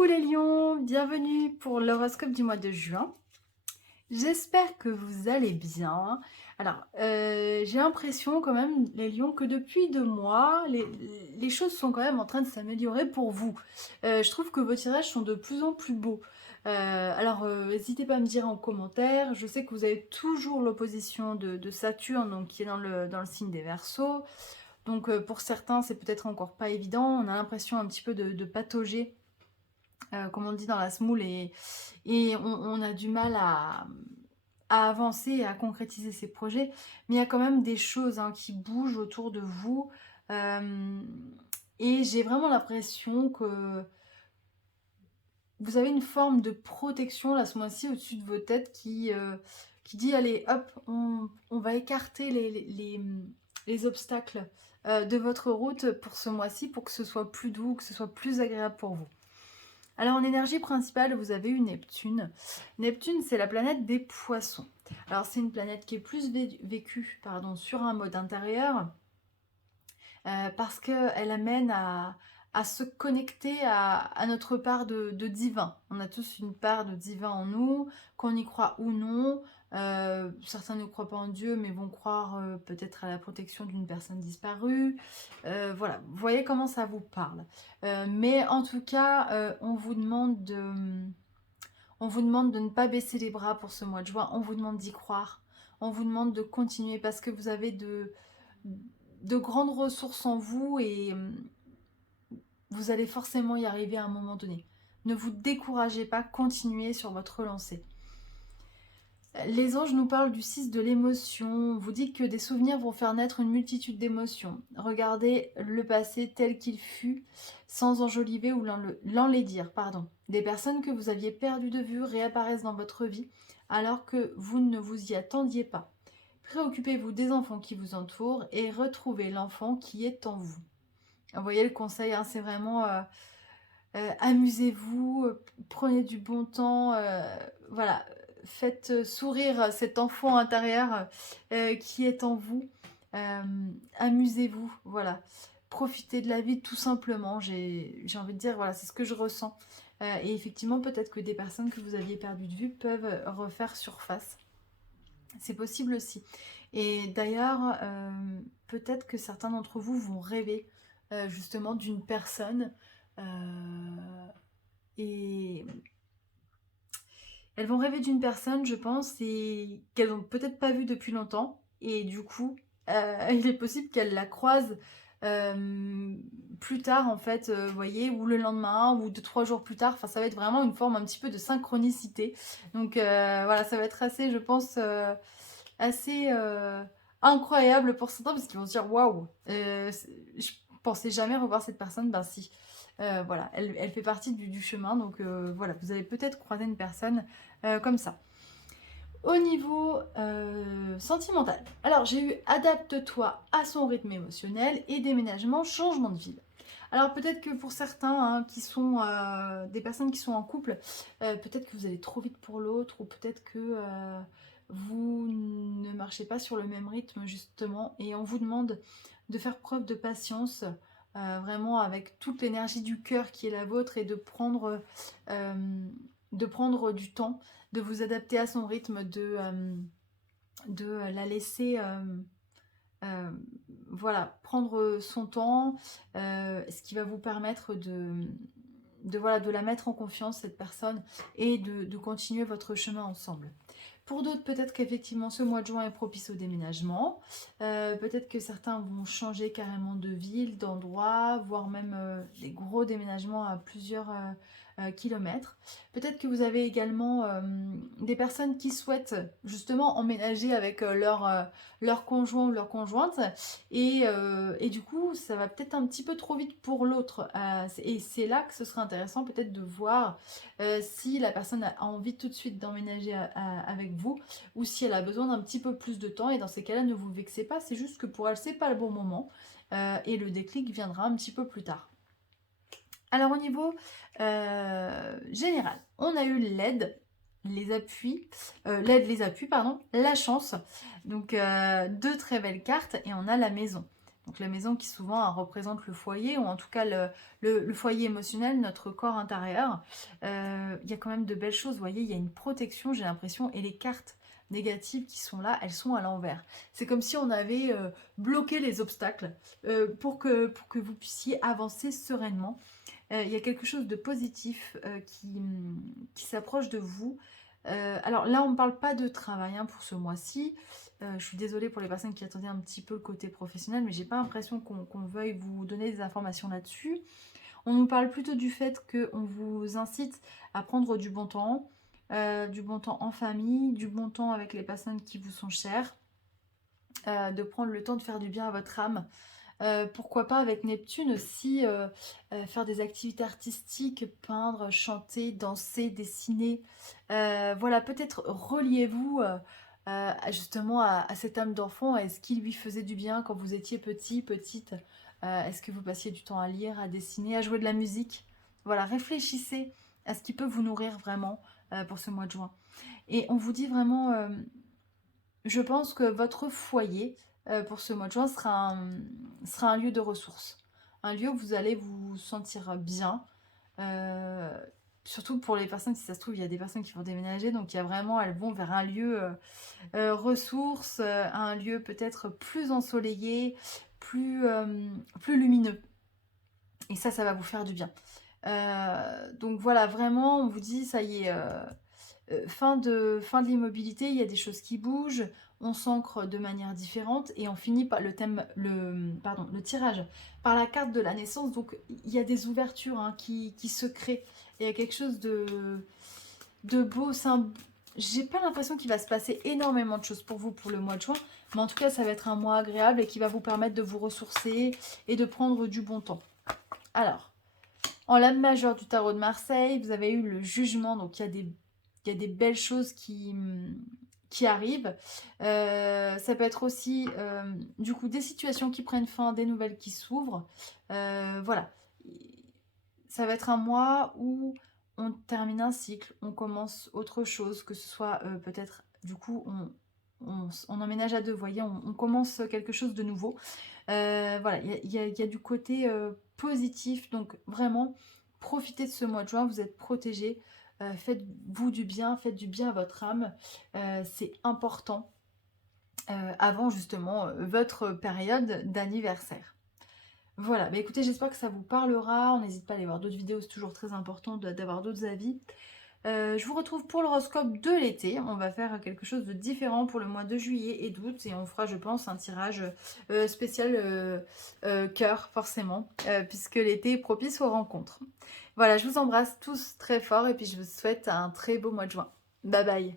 Coucou les lions, bienvenue pour l'horoscope du mois de juin. J'espère que vous allez bien. Alors, j'ai l'impression quand même, les lions, que depuis 2 mois, les choses sont quand même en train de s'améliorer pour vous. Je trouve que vos tirages sont de plus en plus beaux. N'hésitez pas à me dire en commentaire. Je sais que vous avez toujours l'opposition de Saturne, donc qui est dans le signe des Verseaux. Donc, pour certains, c'est peut-être encore pas évident. On a l'impression un petit peu de patauger comme on dit dans la semoule, et on a du mal à avancer et à concrétiser ses projets. Mais il y a quand même des choses qui bougent autour de vous. euh, et j'ai vraiment l'impression que vous avez une forme de protection là ce mois-ci au-dessus de vos têtes qui dit allez hop, on va écarter les obstacles de votre route pour ce mois-ci pour que ce soit plus doux, que ce soit plus agréable pour vous. Alors en énergie principale, vous avez eu Neptune. Neptune, c'est la planète des poissons. Alors c'est une planète qui est plus vécue sur un mode intérieur parce qu'elle amène à se connecter à notre part de divin. On a tous une part de divin en nous, qu'on y croit ou non. Certains ne croient pas en Dieu, mais vont croire peut-être à la protection d'une personne disparue. Voilà, vous voyez comment ça vous parle. Mais en tout cas, on vous demande de ne pas baisser les bras pour ce mois de juin. On vous demande d'y croire. On vous demande de continuer parce que vous avez de grandes ressources en vous et vous allez forcément y arriver à un moment donné. Ne vous découragez pas, continuez sur votre lancée. Les anges nous parlent du 6 de l'émotion. On vous dit que des souvenirs vont faire naître une multitude d'émotions. Regardez le passé tel qu'il fut, sans enjoliver ou l'enlaidir. Des personnes que vous aviez perdues de vue réapparaissent dans votre vie alors que vous ne vous y attendiez pas. Préoccupez-vous des enfants qui vous entourent et retrouvez l'enfant qui est en vous. Vous voyez le conseil, c'est vraiment amusez-vous, prenez du bon temps, voilà, faites sourire cet enfant intérieur qui est en vous. Amusez-vous, voilà. Profitez de la vie tout simplement, j'ai envie de dire, voilà, c'est ce que je ressens. Et effectivement, peut-être que des personnes que vous aviez perdues de vue peuvent refaire surface. C'est possible aussi. Et d'ailleurs, peut-être que certains d'entre vous vont rêver justement d'une personne et elles vont rêver d'une personne, je pense, et qu'elles n'ont peut-être pas vue depuis longtemps. Et du coup, il est possible qu'elles la croisent plus tard, en fait, vous voyez, ou le lendemain, ou 2, 3 jours plus tard. Enfin, ça va être vraiment une forme un petit peu de synchronicité. Donc voilà, ça va être assez, je pense, assez incroyable pour certains, parce qu'ils vont se dire waouh, je pensais jamais revoir cette personne. Ben si. Voilà, elle fait partie du chemin, donc voilà, vous allez peut-être croiser une personne comme ça. Au niveau sentimental, alors j'ai eu adapte-toi à son rythme émotionnel et déménagement, changement de ville. Alors peut-être que pour certains qui sont des personnes qui sont en couple, peut-être que vous allez trop vite pour l'autre, ou peut-être que vous ne marchez pas sur le même rythme justement, et on vous demande de faire preuve de patience, vraiment avec toute l'énergie du cœur qui est la vôtre, et de prendre du temps, de vous adapter à son rythme, de la laisser euh, voilà, prendre son temps, ce qui va vous permettre voilà, de la mettre en confiance, cette personne, et de continuer votre chemin ensemble. Pour d'autres, peut-être qu'effectivement ce mois de juin est propice au déménagement. Peut-être que certains vont changer carrément de ville, d'endroit, voire même des gros déménagements à plusieurs kilomètres. Peut-être que vous avez également des personnes qui souhaitent justement emménager avec leur conjoint ou leur conjointe, et du coup ça va peut-être un petit peu trop vite pour l'autre, et c'est là que ce serait intéressant peut-être de voir si la personne a envie tout de suite d'emménager avec vous, ou si elle a besoin d'un petit peu plus de temps. Et dans ces cas-là, ne vous vexez pas, c'est juste que pour elle c'est pas le bon moment, et le déclic viendra un petit peu plus tard. Alors au niveau général, on a eu l'aide, les appuis, les appuis, pardon, la chance. Donc 2 très belles cartes, et on a la maison. Donc la maison qui souvent représente le foyer, ou en tout cas le foyer émotionnel, notre corps intérieur. Il y a quand même de belles choses, vous voyez, il y a une protection, j'ai l'impression, et les cartes négatives qui sont là, elles sont à l'envers. C'est comme si on avait bloqué les obstacles pour que vous puissiez avancer sereinement. Il y a quelque chose de positif qui s'approche de vous. Alors là, on ne parle pas de travail hein, pour ce mois-ci. Je suis désolée pour les personnes qui attendaient un petit peu le côté professionnel, mais j'ai pas l'impression qu'on veuille vous donner des informations là-dessus. On nous parle plutôt du fait qu'on vous incite à prendre du bon temps en famille, du bon temps avec les personnes qui vous sont chères, de prendre le temps de faire du bien à votre âme. Pourquoi pas avec Neptune aussi, faire des activités artistiques, peindre, chanter, danser, dessiner. Voilà, peut-être reliez-vous justement à cette âme d'enfant, à ce qui lui faisait du bien quand vous étiez petit, petite. Est-ce que vous passiez du temps à lire, à dessiner, à jouer de la musique? Voilà, réfléchissez à ce qui peut vous nourrir vraiment pour ce mois de juin. Et on vous dit vraiment, je pense que votre foyer, pour ce mois de juin, sera un lieu de ressources. Un lieu où vous allez vous sentir bien. euh, Surtout pour les personnes, si ça se trouve, il y a des personnes qui vont déménager. Donc, il y a vraiment, elles vont vers un lieu ressources, un lieu peut-être plus ensoleillé, plus lumineux. Et ça va vous faire du bien. Donc voilà, vraiment, on vous dit, ça y est, fin de l'immobilité, il y a des choses qui bougent, on s'ancre de manière différente et on finit par le tirage par la carte de la naissance. Donc il y a des ouvertures hein, qui se créent. Il y a quelque chose de beau. J'ai pas l'impression qu'il va se passer énormément de choses pour vous pour le mois de juin, mais en tout cas ça va être un mois agréable et qui va vous permettre de vous ressourcer et de prendre du bon temps. Alors, en lame majeure du tarot de Marseille, vous avez eu le jugement, donc il y a des belles choses qui arrivent. Ça peut être aussi du coup des situations qui prennent fin, des nouvelles qui s'ouvrent. Voilà. Ça va être un mois où on termine un cycle, on commence autre chose, que ce soit peut-être du coup on emménage à deux, vous voyez, on commence quelque chose de nouveau. Voilà, il y a du côté positif, donc vraiment profitez de ce mois de juin, vous êtes protégés, faites-vous du bien, faites du bien à votre âme, c'est important avant justement votre période d'anniversaire. Voilà, bah écoutez, j'espère que ça vous parlera, on n'hésite pas à aller voir d'autres vidéos, c'est toujours très important d'avoir d'autres avis. Je vous retrouve pour l'horoscope de l'été. On va faire quelque chose de différent pour le mois de juillet et d'août. Et on fera, je pense, un tirage spécial cœur, forcément, puisque l'été est propice aux rencontres. Voilà, je vous embrasse tous très fort et puis je vous souhaite un très beau mois de juin. Bye bye!